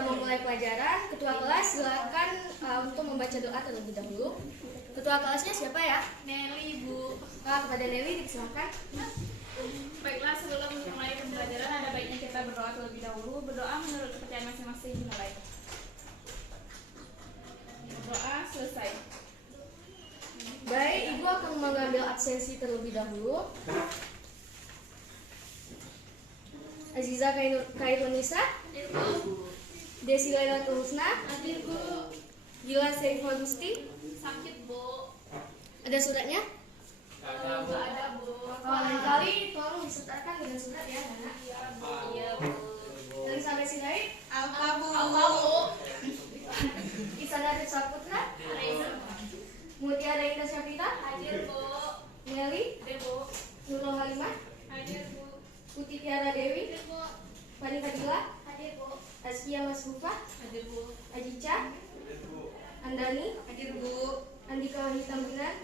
kita memulai pelajaran, ketua kelas silakan untuk membaca doa terlebih dahulu. Ketua kelasnya siapa ya? Nelly, Bu. Kepada Nelly silakan. Baiklah, sebelum memulai pembelajaran ada baiknya kita berdoa terlebih dahulu. Berdoa menurut kepercayaan masing-masing. Mulai. Berdoa selesai. Baik, Ibu akan mengambil absensi terlebih dahulu. Aziza Khairunisa, Desi Lailatul Husna, Hadir, Bu. Gila Syaiful Gusti. Sakit, Bu. Ada suratnya? Enggak ada, Bu. Lain kali tolong disertakan dengan surat ya, Nana. Iya, Bu. Dari sampai sini, Apa, Bu? Isana Saputra, Mutiara Indah Syafita, Hadir, Bu. Nelly, Hadir, Bu. Nurul Halimah, Hadir, Bu. Putih Tiara Dewi, Hadir, Bu. Fani Fadila, Hadir, Bu. Askia Masbufa, Hadir, Bu. Ajica, Andani, Hadir, Bu. Andika Hitam Benar,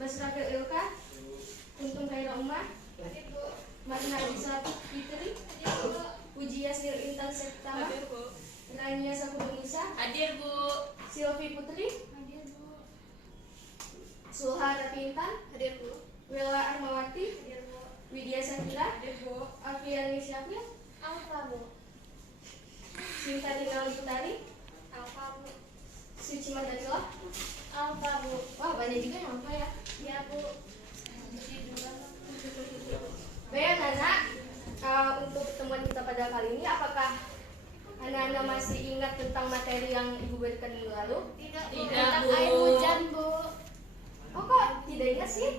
Basrafil Ilka, Untung Khaira Umar, Hadir, Bu. Marna Isa Fitri, Hadir, Bu. Uji Yasnil Intan Septama, Hadir, Bu. Rania Saputunisa, Hadir, Bu. Silvi Putri, Hadir, Bu. Sulha Rapi Intan, Hadir, Bu. Wela Armawati, Hadir, Bu. Widya Sakila, Hadir, Bu. Alfiani Syafil, Alfa, Bu. Sinta Tinggal Putari, Alfa, Bu. Suci Madanilah. Alfa, Bu. Wah, banyak juga yang apa ya? Ya, Bu. Baik, anak-anak, untuk pertemuan kita pada kali ini, apakah anak-anak masih ingat tentang materi yang Ibu berikan minggu lalu? Tidak, Bu. Tidak, Tentang Bu. air hujan, Bu. Oh, kok tidak ingat sih?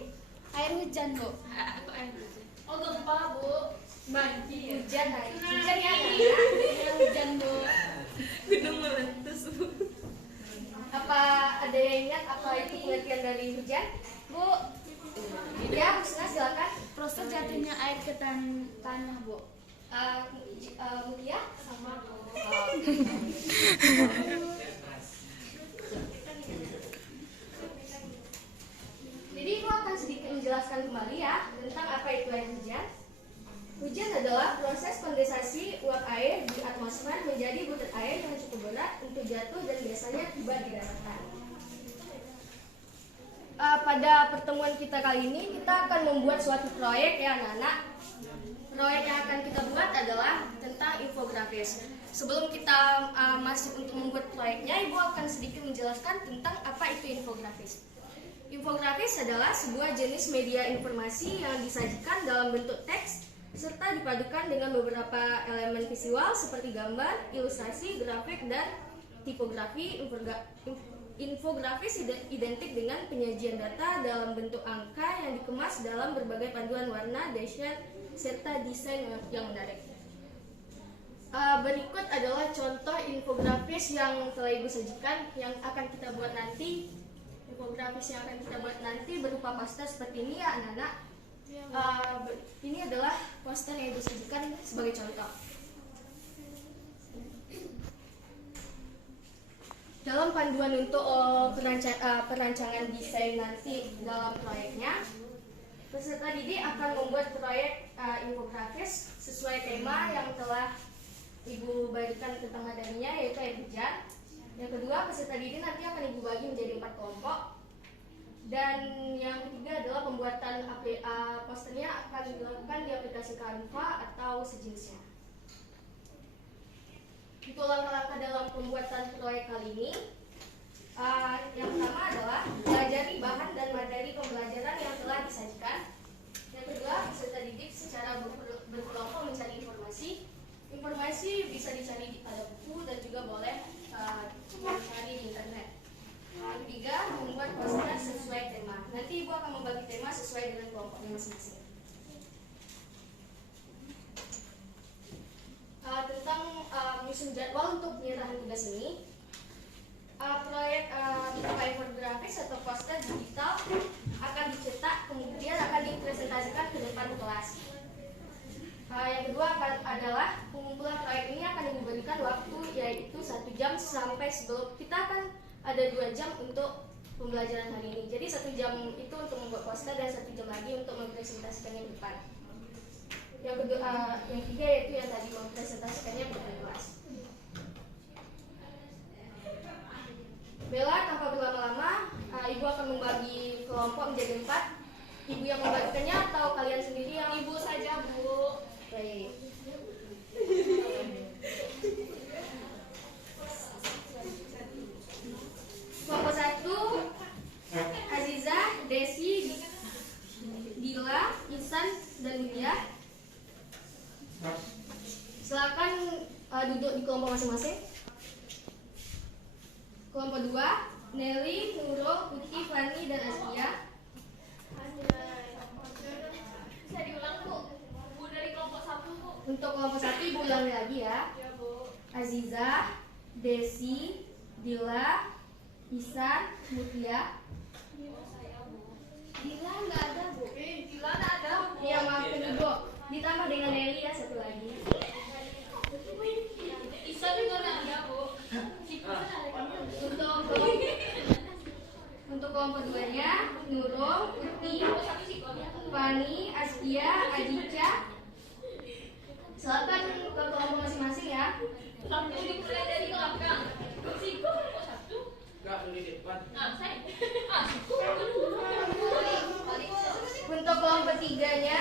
Air hujan, Bu. Aku air hujan. Oh, gempa, Bu. Banjir. Hujan, hujan ya, Tsunami. anak-anak. Air hujan, Bu. Gunung meletus, Bu. Apa ada yang ingat apa itu pengertian dari hujan? Bu, ya, Husna silakan. Proses jatuhnya air ke tanah, Bu. Mutia sama Jadi Ibu akan sedikit menjelaskan kembali ya tentang apa itu air hujan. Hujan adalah proses kondensasi uap air di atmosfer menjadi butir air yang cukup berat untuk jatuh dan biasanya tiba di daratan. Pada pertemuan kita kali ini kita akan membuat suatu proyek ya anak-anak. Proyek yang akan kita buat adalah tentang infografis. Sebelum kita masuk untuk membuat proyeknya, Ibu akan sedikit menjelaskan tentang apa itu infografis. Infografis adalah sebuah jenis media informasi yang disajikan dalam bentuk teks serta dipadukan dengan beberapa elemen visual seperti gambar, ilustrasi, grafik, dan tipografi. Infografis identik dengan penyajian data dalam bentuk angka yang dikemas dalam berbagai paduan warna, dasar, serta desain yang menarik. Berikut adalah contoh infografis yang telah Ibu sajikan yang akan kita buat nanti. Infografis yang akan kita buat nanti berupa poster seperti ini ya anak-anak. Ini adalah poster yang Ibu sajikan sebagai contoh. Dalam panduan untuk perancangan desain nanti dalam proyeknya, peserta didik akan membuat proyek infografis sesuai tema yang telah Ibu bagikan tentang materinya, yaitu air hujan. Yang kedua, peserta didik nanti akan Ibu bagi menjadi 4 kelompok. Dan yang ketiga adalah pembuatan posternya akan dilakukan di aplikasi Canva atau sejenisnya. Untuk langkah-langkah dalam pembuatan proyek kali ini, yang pertama adalah pelajari bahan dan materi pembelajaran yang telah disajikan. Yang kedua, peserta didik secara berkelompok mencari informasi. Informasi bisa dicari pada buku dan juga boleh dicari di internet. Yang ketiga, membuat poster sesuai tema. Nanti Ibu akan membagi tema sesuai dengan kelompoknya masing-masing. Tentang menyusun jadwal untuk penyerahan tugas ini, proyek infografis atau poster digital akan dicetak, kemudian akan dipresentasikan ke depan kelas. Yang kedua adalah pengumpulan proyek ini akan diberikan waktu yaitu 1 jam sampai sebelum kita akan ada 2 jam untuk pembelajaran hari ini. Jadi 1 jam itu untuk membuat poster dan 1 jam lagi untuk mempresentasikannya di depan. Yang ketiga yaitu yang tadi mempresentasikannya di depan kelas. kelompok menjadi 4. Ibu yang membagikannya atau kalian sendiri yang Ibu saja, Bu. baik. Kelompok 1 Azizah, Desi, Dila, Ihsan, dan Widya. Silakan duduk di kelompok masing-masing. Kelompok 2 Nelly, Nurul, Putih, Fani, dan Askia. Bisa diulang, Bu. Bu dari kelompok 1, Bu. Untuk kelompok 1 ibu ulangi lagi ya. Ya, Bu. Azizah, Desi, Dila, Ihsan, Mutia. Dila nggak ada, Bu. Dila nggak ada, Bu. Ya maafin ibu. Ditambah dengan Nelly ya satu lagi. Isa juga nggak ada, Bu. Untuk kelompok 2-nya Nurul, Putih, Fani, Askia, Adica. Silakan ke kelompok masing-masing ya. Satu dimulai dari belakang. Siku kok satu? Enggak, di depan. Saya. Siku. Untuk kelompok 3-nya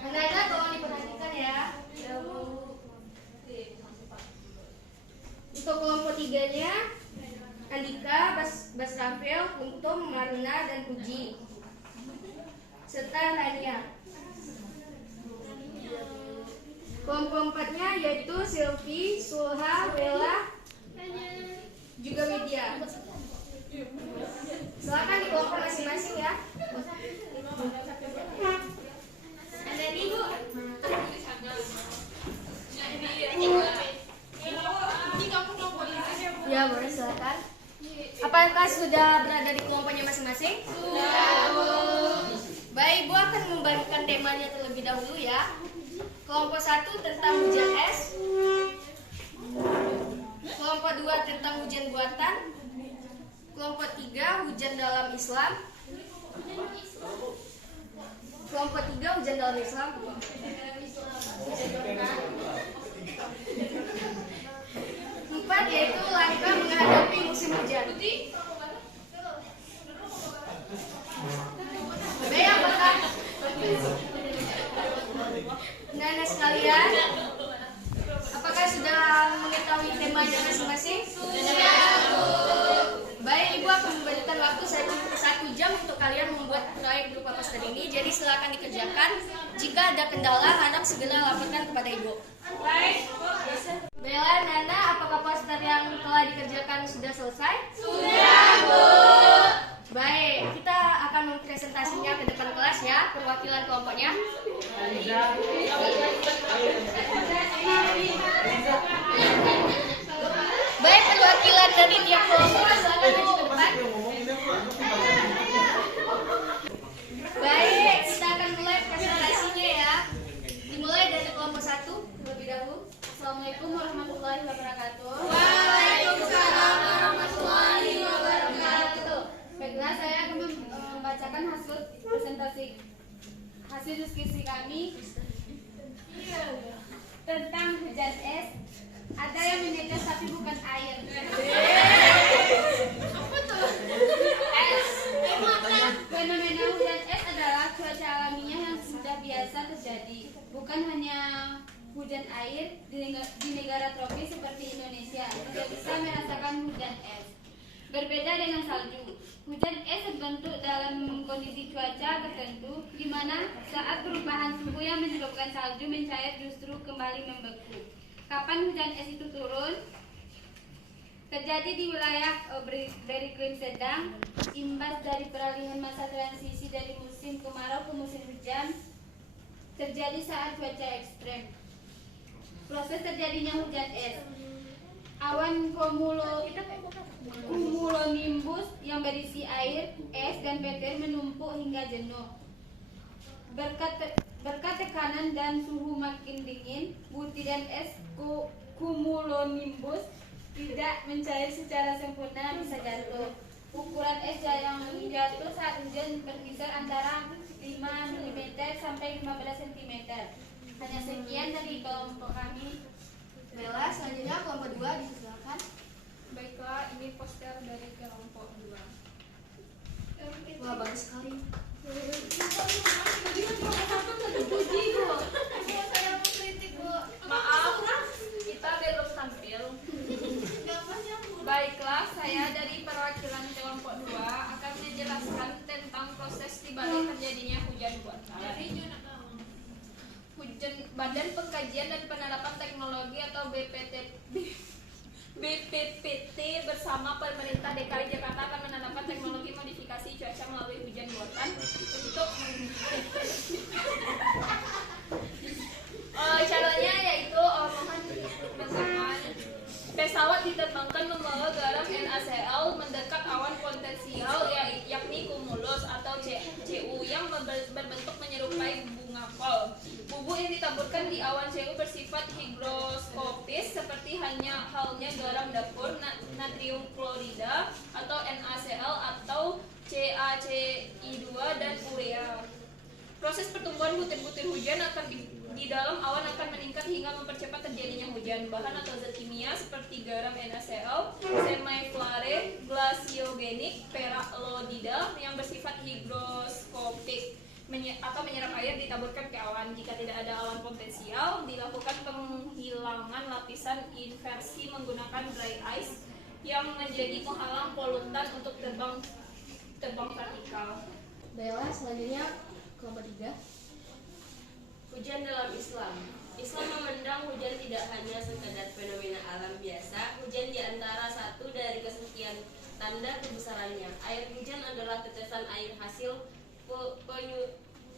Nana tolong diperhatikan ya. Untuk kelompok 3-nya Andika, Basrafil, Kuntum, Maruna, dan Puji serta Rania. Kelompok 4-nya yaitu Silvi, Sulha, Wela, juga Widya. Silakan di kelompok masing-masing ya. Ada nih, Bu. Ya boleh silakan. Apakah sudah berada di kelompoknya masing-masing? Sudah, Bu. Baik, Ibu akan membagikan temanya terlebih dahulu ya. Kelompok 1 tentang hujan es. Kelompok 2 tentang hujan buatan. Kelompok 3 hujan dalam Islam. Kelompok 3 hujan dalam Islam. Empat yaitu langkah menghadapi musim hujan. Baik, apakah Nana sekalian, apakah sudah mengetahui temanya masing-masing? Sudah, Bu. Baik, Ibu akan memberikan waktu 1 jam untuk kalian membuat proyek berupa poster ini. Jadi silakan dikerjakan. Jika ada kendala, harap segera laporkan kepada Ibu. Baik, Bu. Bella, Nana, apakah poster yang telah dikerjakan sudah selesai? Sudah, Bu. Baik, kita akan mempresentasinya ke depan kelas ya, perwakilan kelompoknya. Baik, perwakilan dari tiap kelompok silakan maju ke depan. Baik, kita akan mulai presentasinya ya. Dimulai dari kelompok 1 terlebih dahulu. Assalamualaikum warahmatullahi wabarakatuh. Waalaikumsalam warahmatullahi wabarakatuh. Baiklah, saya akan membacakan hasil diskusi kami tentang hujan es. Ada yang menetes tapi bukan air. Apa tuh? Es. Fenomena hujan es adalah cuaca alamiah yang sudah biasa terjadi. Bukan hanya hujan air di negara tropis seperti Indonesia juga bisa merasakan hujan es. Berbeda dengan salju, hujan es terbentuk dalam kondisi cuaca tertentu di mana saat perubahan suhu yang menyebabkan salju mencair justru kembali membeku. Kapan hujan es itu turun? Terjadi di wilayah beriklim sedang, imbas dari peralihan masa transisi dari musim kemarau ke musim hujan, terjadi saat cuaca ekstrem. Proses terjadinya hujan es. Awan cumulonimbus yang berisi air, es, dan petir menumpuk hingga jenuh. Berkat tekanan dan suhu makin dingin, butiran es cumulonimbus tidak mencair secara sempurna, bisa jatuh. Ukuran es yang jatuh saat hujan berkisar antara 5 mm sampai 15 cm. Hanya sekian dari kelompok kami. Bella, selanjutnya kelompok 2 disilakan. Baiklah, ini poster dari kelompok 2. Wah, bagus sekali. Maaf, kita belum tampil. Baiklah, saya dari perwakilan kelompok 2 akan menjelaskan tentang proses di balik terjadinya hujan buatan. Badan Pengkajian dan Penerapan Teknologi atau BPPT bersama pemerintah DKI Jakarta akan menerapkan teknologi modifikasi cuaca melalui hujan buatan untuk caranya yaitu mohon teman-teman, pesawat diterbangkan membawa garam NaCl mendekat awan potensial yakni cumulus atau CU yang berbentuk menyerupai bunga kol. Bubuk yang ditaburkan di awan CU bersifat higroskopis seperti halnya garam dapur, natrium klorida atau NaCl atau CaCi2 dan urea. Proses pertumbuhan butir-butir hujan di dalam awan akan meningkat hingga mempercepat terjadinya hujan. Bahan atau zat kimia seperti garam NaCl, semiflare, glasiogenik, peralodida yang bersifat higroskopik atau menyerap air ditaburkan ke awan. Jika tidak ada awan potensial, dilakukan penghilangan lapisan inversi menggunakan dry ice yang menjadi penghalang polutan untuk terbang vertikal. Baiklah, selanjutnya kelompok 3. Hujan dalam Islam. Islam memandang hujan tidak hanya sekedar fenomena alam biasa. Hujan di antara satu dari kesekian tanda kebesarannya. Air hujan adalah tetesan air hasil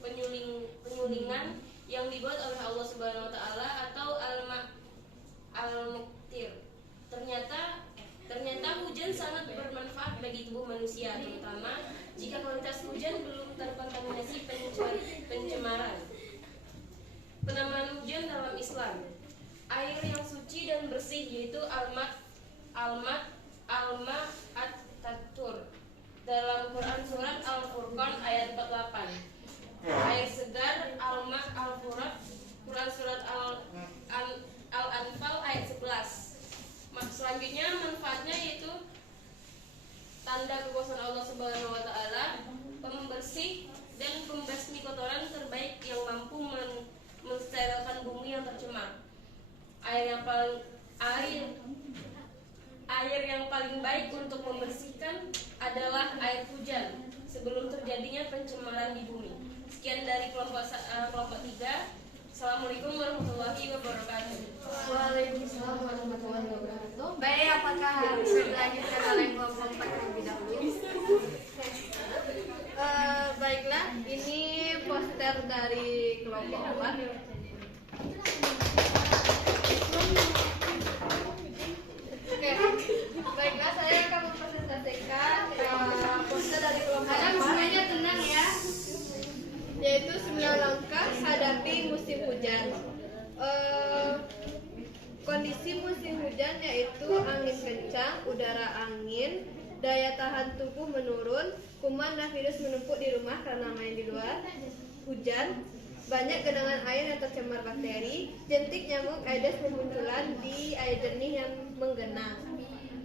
penyulingan yang dibuat oleh Allah Subhanahu wa taala atau al-muqtir. Ternyata hujan sangat bermanfaat bagi tubuh manusia, terutama jika kualitas hujan belum terkontaminasi pencemaran. Penamaan hujan dalam Islam. Air yang suci dan bersih yaitu at-tatur. Dalam Quran surat Al-Furqan ayat 48. Air segar al-furat. Quran surat Al-Anfal ayat 11. Selanjutnya manfaatnya yaitu tanda kekuasaan Allah Subhanahu wa taala, pembersih dan pembasmi kotoran terbaik yang mampu mensterilkan bumi yang tercemar. Air yang paling baik untuk membersihkan adalah air hujan sebelum terjadinya pencemaran di bumi. Sekian dari kelompok 3. Assalamualaikum warahmatullahi wabarakatuh. Waalaikumsalam warahmatullahi wabarakatuh. Baik, apakah bisa dilanjutkan oleh kelompok 4 terlebih dahulu? Baiklah, ini poster dari kelompok 4. Oke, baiklah, saya akan mempresentasikan poster dari kelompok 4. Semuanya tenang ya. Yaitu 9 langkah hadapi musim hujan. Kondisi musim hujan yaitu angin kencang, udara angin, daya tahan tubuh menurun, kuman dan virus menumpuk di rumah karena main di luar, hujan, banyak genangan air yang tercemar bakteri, jentik nyamuk Aedes bermunculan di air jernih yang menggenang.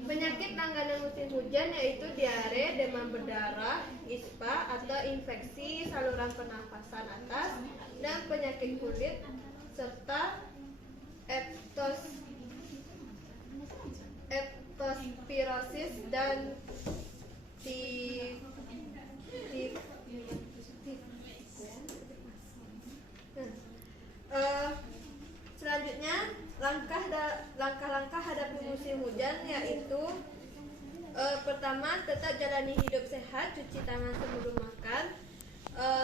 Penyakit langganan musim hujan yaitu diare, demam berdarah, ispa atau infeksi saluran pernapasan atas, dan penyakit kulit serta leptospirosis dan selanjutnya langkah-langkah hadapi musim hujan yaitu pertama, tetap jalani hidup sehat, cuci tangan sebelum makan.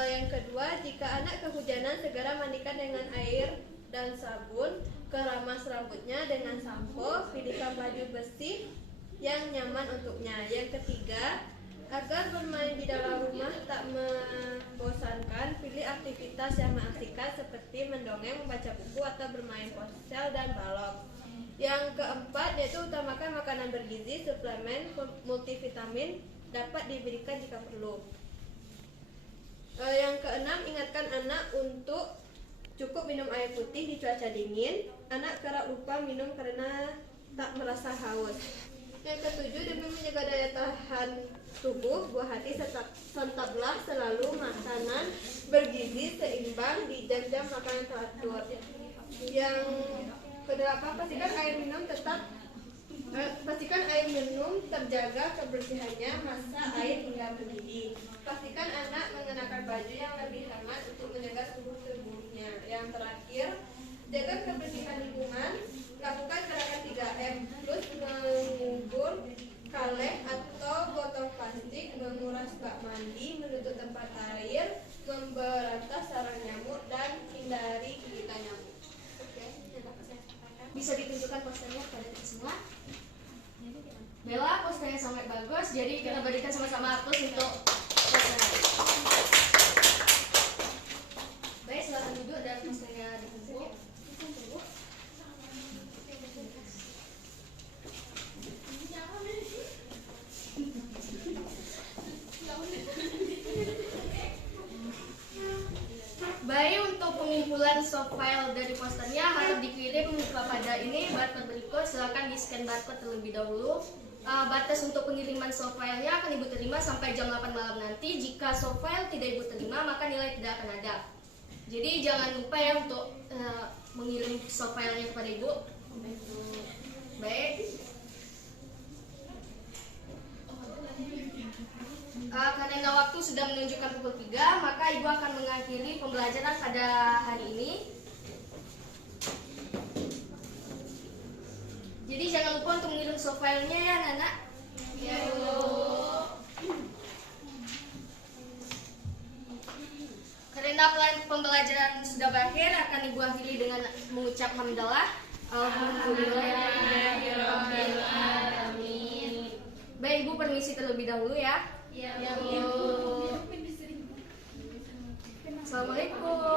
Yang kedua, jika anak kehujanan segera mandikan dengan air dan sabun, keramas rambutnya dengan sampo, pilihkan baju bersih yang nyaman untuknya. Yang ketiga, agar bermain di dalam rumah tak membosankan, pilih aktivitas yang mengasihkan seperti mendongeng, membaca buku, atau bermain ponsel dan balok. Yang keempat, yaitu utamakan makanan bergizi, suplemen, multivitamin dapat diberikan jika perlu. Yang keenam, ingatkan anak untuk cukup minum air putih di cuaca dingin. Anak kerap lupa minum karena tak merasa haus. Yang ketujuh, demi menjaga daya tahan tubuh, buah hati, santaplah selalu makanan bergizi seimbang di jam-jam makan yang teratur. Yang kedelapan, pastikan air minum terjaga kebersihannya masa air hingga mendidih. Pastikan anak mengenakan baju yang lebih hangat untuk menjaga suhu tubuhnya. Yang terakhir, jaga kebersihan lingkungan. Lakukan gerakan 3M plus mengubur kaleng atau botol plastik, menguras bak mandi, menutup tempat air, memberantas sarang nyamuk, dan hindari gigitan nyamuk. Oke, Bisa ditunjukkan posternya pada kita semua. Bella, posternya sangat bagus, jadi kita berikan sama-sama plus untuk posternya. Baik, silakan duduk dan posternya ditumpuk. Baik, untuk pengumpulan soft file dari posternya harap dikirim kepada ini barcode berikut. Silakan di scan barcode terlebih dahulu. Batas untuk pengiriman soft filenya akan Ibu terima sampai jam 8 malam nanti. Jika soft file tidak Ibu terima, maka nilai tidak akan ada. Jadi jangan lupa ya untuk mengirim soft filenya kepada Ibu. Baik. Karena waktu sudah menunjukkan pukul 3, maka Ibu akan mengakhiri pembelajaran pada hari ini. Jadi jangan lupa untuk mengirim soft filenya ya, Nana. Ya, Bu. Karena pembelajaran sudah berakhir, akan Ibu akhiri dengan mengucap hamdalah. Alhamdulillahirrahmanirrahim. Baik, Ibu permisi terlebih dahulu ya. Ya, Bu. Assalamualaikum.